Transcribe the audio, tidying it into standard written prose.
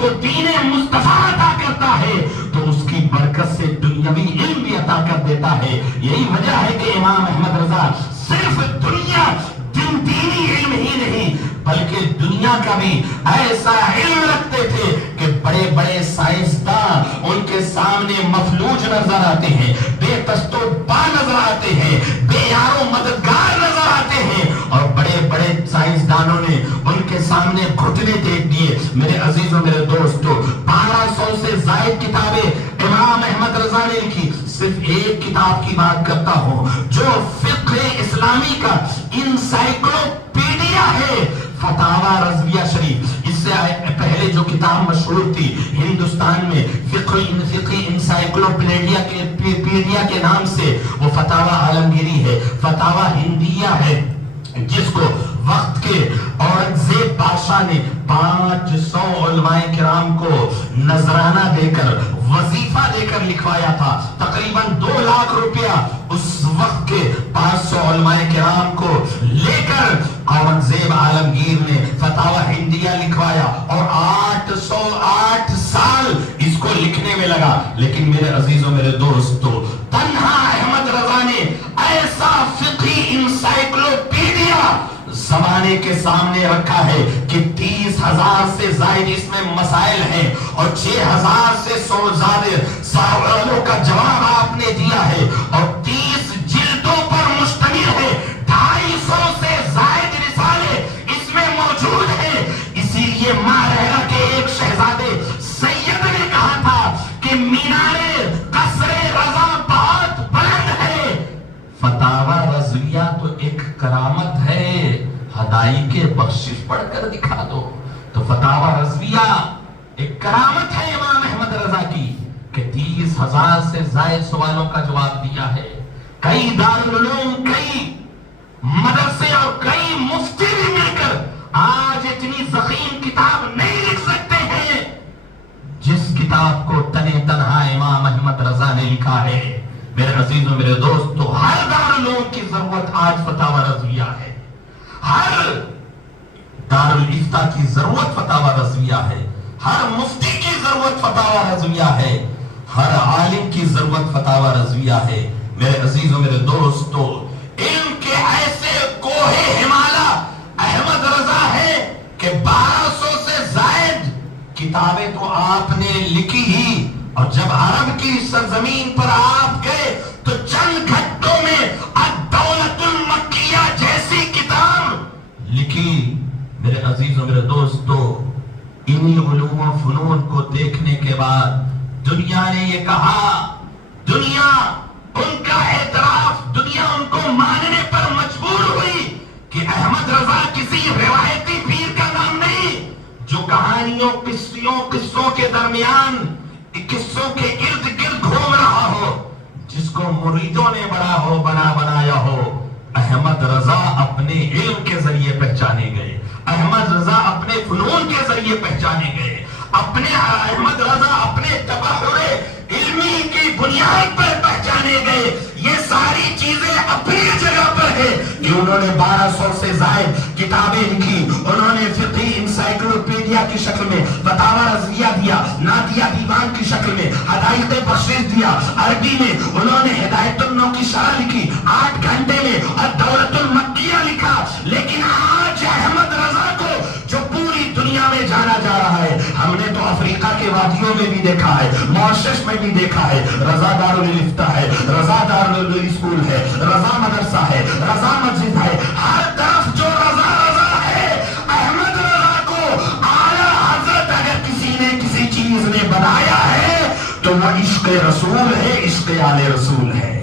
کو دین مصطفیٰ عطا کرتا ہے تو اس کی برکت سے دنیاوی علم بھی عطا کر دیتا ہے. یہی وجہ ہے کہ امام احمد رضا صرف دینی علم ہی نہیں بلکہ دنیا کا بھی ایسا علم رکھتے تھے کہ بڑے بڑے سائنسداں ان کے سامنے مفلوج نظر آتے ہیں، بے دست و پا نظر آتے ہیں، بے یار و مددگار نظر آتے ہیں، اور بڑے بڑے سائنسدانوں نے ان کے سامنے گھٹنے ٹیک دیے. میرے عزیزوں میرے دوستوں 1200 سے زائد کتابیں امام احمد رضا نے لکھی. صرف ایک کتاب کی بات کرتا ہوں جو فقہ اسلامی کا انسائکلوپیڈیا ہے، فتاوی رضویہ شریف. اس سے پہلے جو کتاب مشہور تھی ہندوستان میں فقہ انسائکلوپیڈیا کے نام سے، وہ فتاوی عالمگیری ہے، فتاوی ہندیہ ہے، جس کو وقت کے اورنگزیب بادشاہ نے 500 علماء کرام کو نذرانہ دے کر وظیفہ دے کر لکھوایا تھا. تقریباً 2 لاکھ روپیہ اس وقت کے 500 علماء کرام کو لے کر اورنگزیب عالمگیر نے فتاوی ہندیہ لکھوایا اور 808 سال اس کو لکھنے میں لگا. لیکن میرے عزیزوں میرے دوستو تنہا احمد رضا نے ایسا فقہی انسائکلوپیڈیا زمانے کے سامنے رکھا ہے کہ 30,000 سے زائد اس میں مسائل ہیں اور 6,000 سے 100 زیادہ سوالوں کا جواب آپ نے دیا ہے اور 30 جلدوں پر مشتمل ہے. 250 سے زائد رسالے اس میں موجود ہیں. اسی لیے ماہرہ کے ایک شہزادے سید نے کہا تھا کہ مینارے قصر رضا بہت بلند ہے. فتاوی رضویہ تو ایک کرامت ہے، ہدائی کے بخشش پڑھ کر دکھا دو. تو فتاوی رضویہ ایک کرامت ہے امام احمد رضا کی کہ 30,000 سے زائد سوالوں کا جواب دیا ہے. کئی دارالعلوم، کئی مدرسے اور کئی مفتی بھی مل کر آج اتنی ضخیم کتاب نہیں لکھ سکتے ہیں جس کتاب کو تنے تنہا امام احمد رضا نے لکھا ہے. میرے عزیزوں میرے دوستو ہر دارالعلوم کی ضرورت آج فتاوی رضویہ ہے، ہر دارالافتاء کی ضرورت فتاوی رضویہ ہے، ہر مفتی کی ضرورت فتاوی رضویہ ہے، ہر عالم کی ضرورت فتاوی رضویہ ہے. میرے عزیزوں میرے دوستو علم کے ایسے کوہ ہمالا احمد رضا ہے کہ 1200 سے زائد کتابیں تو آپ نے لکھی ہی، اور جب عرب کی سرزمین پر آپ گئے تو چند گھنٹوں میں الدولۃ المکیہ جیسی کتاب لکھی. میرے عزیزوں میرے دوستو انہی علوم و فنون کو دیکھنے کے بعد دنیا نے یہ کہا، دنیا ان کا اعتراف، دنیا ان کو ماننے پر مجبور ہوئی کہ احمد رضا کسی روایتی پیر کا نام نہیں جو کہانیوں قصوں کے درمیان قصوں کے ارد گرد گھوم رہا ہو، جس کو مریدوں نے بنایا ہو. احمد رضا اپنے علم کے ذریعے پہچانے گئے، احمد رضا اپنے فنون کے ذریعے پہچانے گئے، احمد رضا اپنے تبحر علمی کی بنیاد پر پہچانے گئے. یہ ساری چیزیں اپنی جگہ پر ہے کہ انہوں نے 1200 سے زائد کتابیں لکھی، انہوں نے فقہی انسائکلوپیڈیا کی شکل میں فتاوی رضویہ دیا، نادیہ دیوان کی شکل میں ہدایت بخشش دیا، عربی میں انہوں نے ہدایت النو کی شرح لکھی، 8 گھنٹے میں الدولۃ المکیہ لکھا. لیکن آج احمد رضا کو جو پوری دنیا میں جانا جا رہا ہے، ہم نے تو افریقہ کے وادیوں میں بھی دیکھا ہے، ماریشس میں بھی دیکھا ہے، رضا دارالفتاء ہے، رضا دارالاسکول ہے، رضا مدرسہ ہے، رضا مسجد ہے، ہر طرف جو رضا ہے. احمد رضا کو اعلیٰ حضرت اگر کسی نے کسی چیز نے بنایا ہے تو وہ عشق رسول ہے، عشق آل رسول ہے.